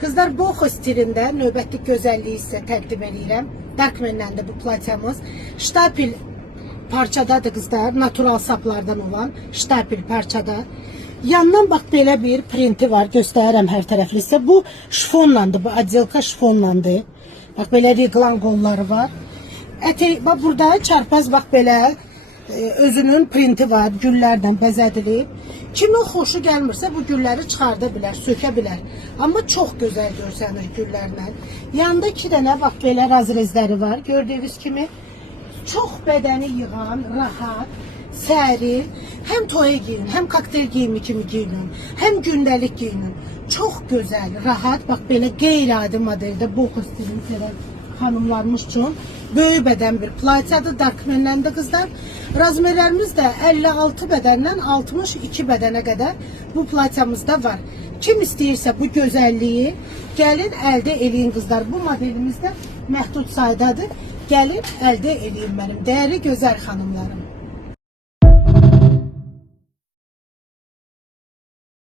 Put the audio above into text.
Kızlar boho stilində növbətli gözəlliyi sizə təqdim edirəm. Darkman'dən də bu platyamız. Ştapil parçadadır kızlar. Natural saplardan olan ştapil parçada. Yandan bax belə bir printi var. Göstərirəm hər tərəfli sizə. Bu şifonlandı. Bu adelka şifonlandı. Bax belə reglan qolları var. Ətək, bax burada çarpaz bax belə özünün printi var. Güllərdən bəzədilib. Kimin xoşu gəlmirsə bu gülləri çıxarda bilər, sökə bilər. Amma çox gözəl görsənir güllərlə. Yanında 2 dənə bax belə razrezləri var. Gördüyünüz kimi çox bədəni yığan, rahat, sərin, həm toya giyinin, həm kokteyl giyimi kimi giyinin, həm gündəlik giyinin. Çox gözəl, rahat, bax belə qeyri-adi modeldə boho stilində xanımlarımız üçün böyük bədən bir platyadır, Darkman'dən də qızlar. Razmerlərimiz də 56 bədəndən 62 bədənə qədər bu platyamızda var. Kim istəyirsə bu gözəlliyi gəlin əldə eləyin qızlar. Bu modelimizdə məhdud saydadır. Gəlin əldə eləyin mənim dəyərli gözəl xanımlarım.